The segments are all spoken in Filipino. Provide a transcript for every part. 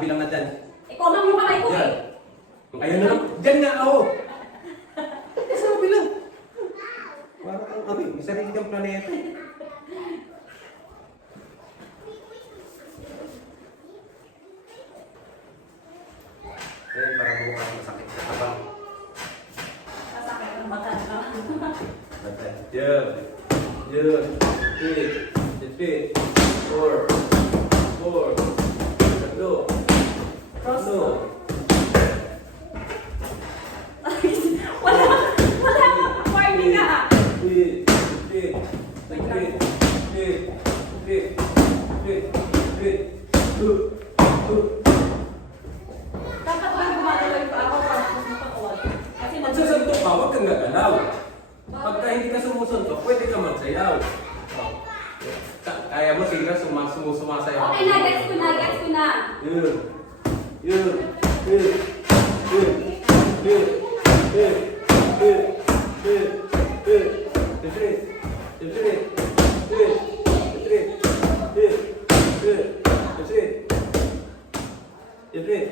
kabilang na dyan. Ikaw lang yung kamay ko Yan. eh. Ayun na lang. Dyan nga ako. Sa kabilang. Parang kang ano, may sarili kang planeta. Ayun, parang mukha masakit sa kabang. Sasakit ang mata na. Jump. Jump. 3, 4, 4, 2, Cross. no. Wala ka warning ka ah. 3, 2, 2. Dapat ba gumagalaw pa ako para susunod? Kasi Pag sasantok ka, huwag kang gagalaw. Pagka hindi ka sumusuntok, pwede ka magsayaw. Kaya mo sila sumusayaw. Okay na, gets ko na, gets ko na. Yun. Yun. Yun. Yun. Yun. Yun. Yun. Yun. Yun. Yun. Yun. Yun. Yun. Yun. Yun. Yun. Yun. Yun.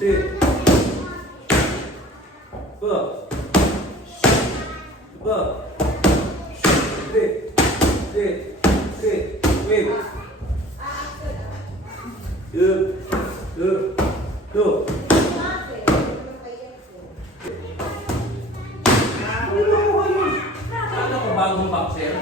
Yun. Ba. Ba. Wait. Yun. Yun. Go. Ano ko bagong boxer?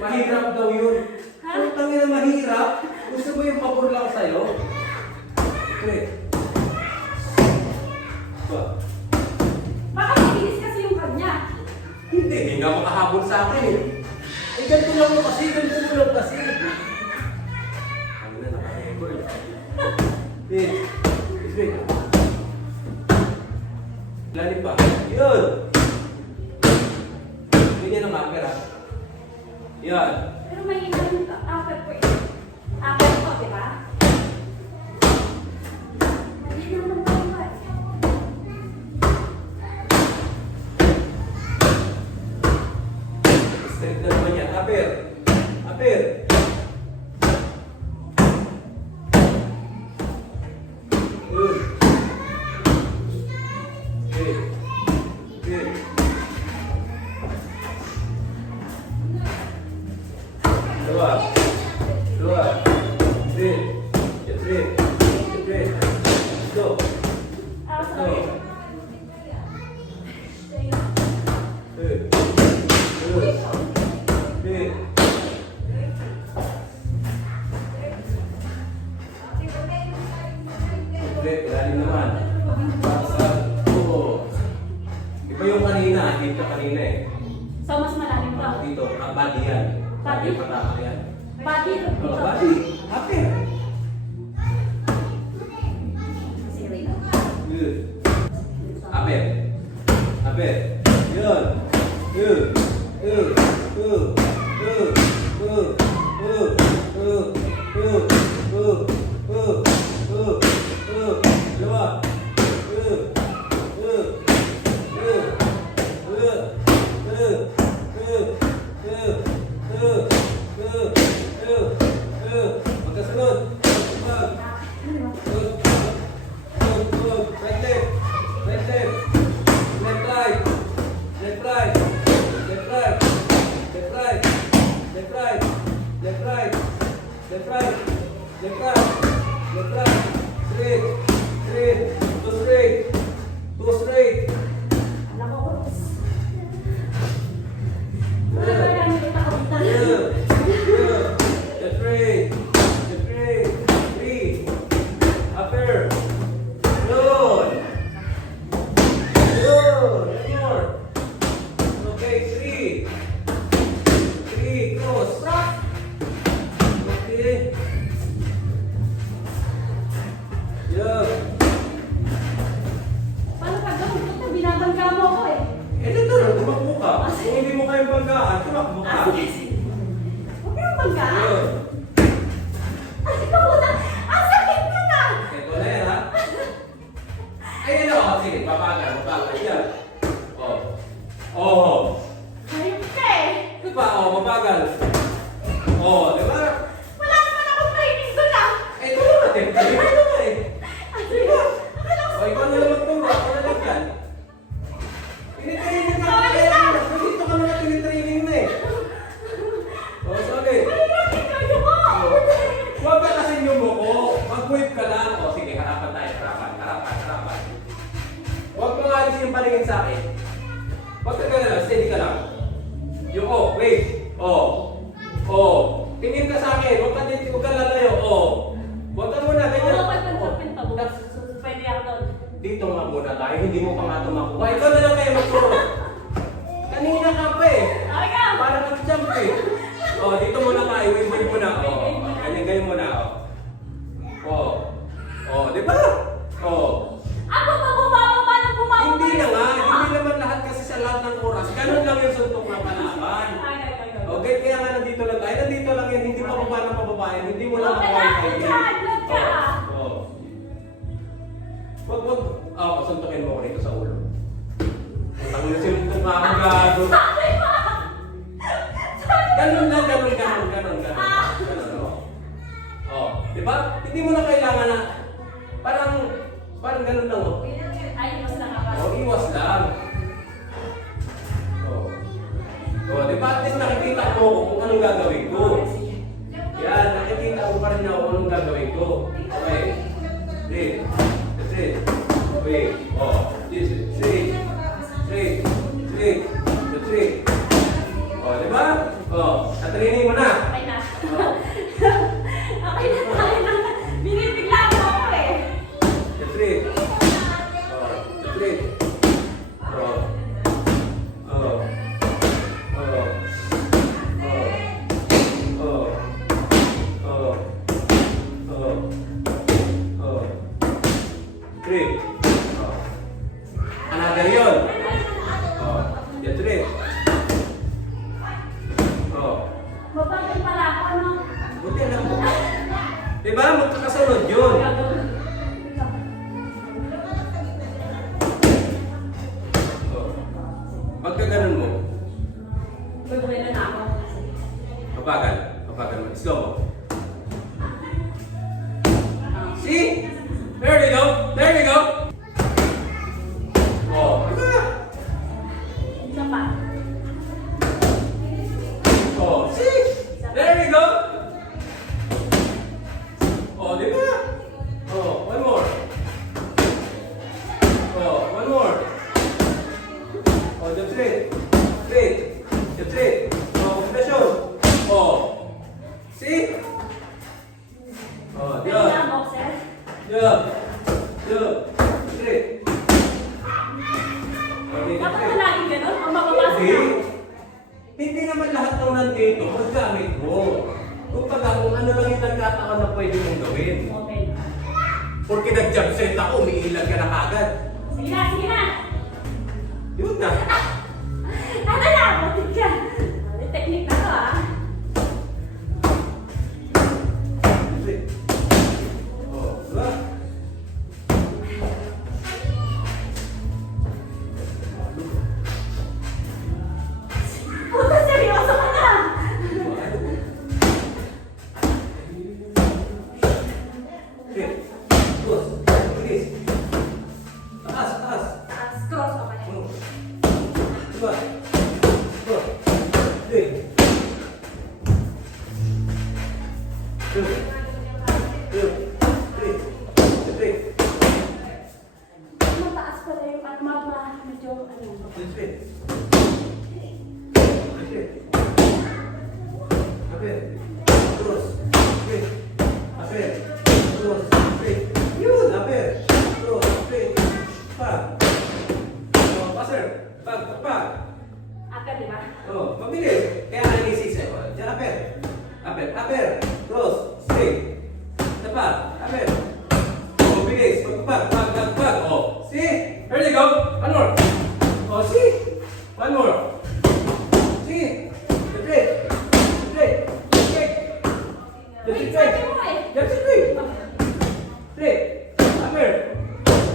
Mahirap daw yun. Kung tangina mahirap, gusto mo yung pabor lang sa'yo? Okay. Ba? Baka mabilis kasi yung kanya. Hindi nga makahabol sa akin eh. Eh, ganito lang mo kasi, ganito lang kasi. Ano na, naka-record. Eh, lalim pa. Yun! Ganyan ang camera. Yan. Pero may ibang after ko eh. After ko, di ba? Hindi naman tayo eh. Straight na naman yan. Aper. Aper. Yun. Okay. Okay. Dua. Dua. Three. Three. Three. Go. Ah, Go. sorry. Good. Good. Good. Great, lalim naman. Baksan. Oo. Iba yung kanina, hindi ka kanina eh. So, mas malalim pa. Dito, body yan. Body Body? patama yan. Body, Oh, dito. body. Aper. Sige, Good. Aper. Aper. Yun. Yun. Yun. Yun. Yun. Yun. Yun. Yun. Yun. Yun. Yun. Yun. Yun. Dua. Yun. Yun. Yun. Yun. Yun. Yun. Yun. Yun. Yun. Yun. Yun. Magkasunod. Magkasunod. Good. Good. Good. Right left. Right left. Left right. Left right. Left right. Left right. Left right. Left right. Left right. Left right. Left right. Straight. Straight. Go straight. Go straight. alam ko, Cruz. Wala Yeah. talaga yung kita ko dito. Yeah. Yeah. Left right. Left right. Three. Upper. Good. Good. One more. Okay, three. Three. Cross. Okay. Yeah. Paano ka gawin? Puta, binabangga mo ako eh. Eh, dito na, tumakbo ka. Kung hindi mo kayang banggaan, tumakbo ka. Ah, sige, sige. Huwag ka nang banggaan. Yun. Ay, ikaw na. Ang sakit ka na. Ito na yan, ha? Ay, ano? Sige, papagal, papagal. Yan. Oh. Oh. Di ba? O, mabagal. O, di ba? Wala naman akong training doon ah! Eh, ito na natin. Ito na eh. Ano yun? Akala ko O, ikaw na lang magturo. Ako na lang yan. Tinitraining na. Dito ka naman tinitraining na eh. O, sorry. Huwag ka kasi yung buko. Mag-wave ka lang. O, sige, harapan tayo. Harapan. Huwag mo alis yung paningin sa akin. Huwag ka lang. Steady ka lang. Yung, wait. Tingin ka sa akin. Huwag ka lalayo. Huwag ka muna. Ganyan. Oo, pagpapinta mo. Pwede ako doon. Dito nga muna tayo. Hindi mo pa nga ito makuha. Ikaw na lang kayo magturo. Kanina ka pa eh. Okay ka! Para mag-jump eh. Dito muna tayo. Wave muna. Ganyan muna. Di ba? Ako pa bumababa ng bumababa. Hindi na nga. Hindi naman lahat kasi sa lahat ng oras. Ganun lang yung suntok na panapan. Okay, kaya nga nandito lang tayo. Nandito lang yan. Hindi pa baba ng pababayan. Hindi mo lang Okay, makuha ako dyan. Load ka. Wag. Pasuntokin mo ko rito sa ulo. Ang nasuntok nga ako gago. Sabi mo! Ganun lang. Di ba? Hindi mo na kailangan na parang ganun lang Ayos na nga ba? Iwas lang. Di ba? At least nakikita mo kung anong gagawin ko. Yan, nakikita mo pa rin ako kung anong gagawin ko. Okay. That's it. Wait. This is straight. That's it. Di ba? Natraining mo na. Okay na. Okay na tayo na. Binibigla mo ako eh. That's it. Another yun. That's it. Mabagal pala ako, ano? Buti lang mo. Diba? Magkakasunod yun. Pagka ganun mo, Gagawin na ako. mabagal mo. Slow mo. See? There we go. Isa pa. See? There we go. Diba? One more. One more. That's it. That's it. Combination. See? Pwede na, boxer. Straight. Dapat na lagi ganun? Ang makapasok na. Hindi naman lahat ng nandito maggamit mo. Kung ano lang yung nagkataon na pwede mong gawin. Okay. Porque nag-jump set ako, umiilag ka na kagad. Sige na. Yun na. Ano na? Butit ka. May technique na to ah. Diba? Puta, seryoso ka na. Taas. Cross ka pa niya. Diba? Mataas pala yung at medyo ano. Agad, di ba? Mabilis. Kaya analysis eh. Diyan, upper. Cross. Straight. Tapa. Upper. Mabilis. Pag. See? There you go. One more. See? One more. See? Straight. Wait, sabi mo eh. That's straight. Straight. Upper.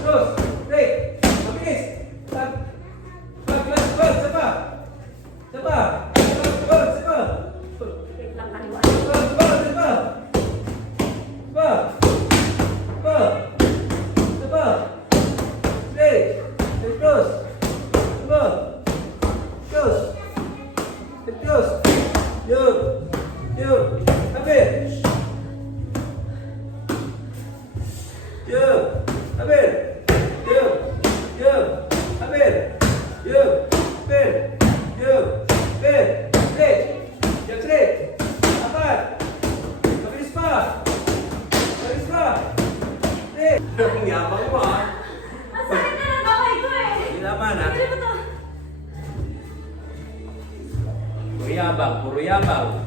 Cross. Straight. Mabilis. Pag. Tapa. Tios! Diba? Tios! Tios! Yun! Yun! Kapit! Yun! Kapit! Yun! Yun! Kapit! Yun! Kapit! Yun! Kapit! Straight! Yan straight! Apat! Mabilis pa! Mabilis pa! Straight! Ang yabang mo ha! Ang sakit na ng kamay ko eh. Hindi naman ha! Ano ba to? Puro yabang, puro yabang.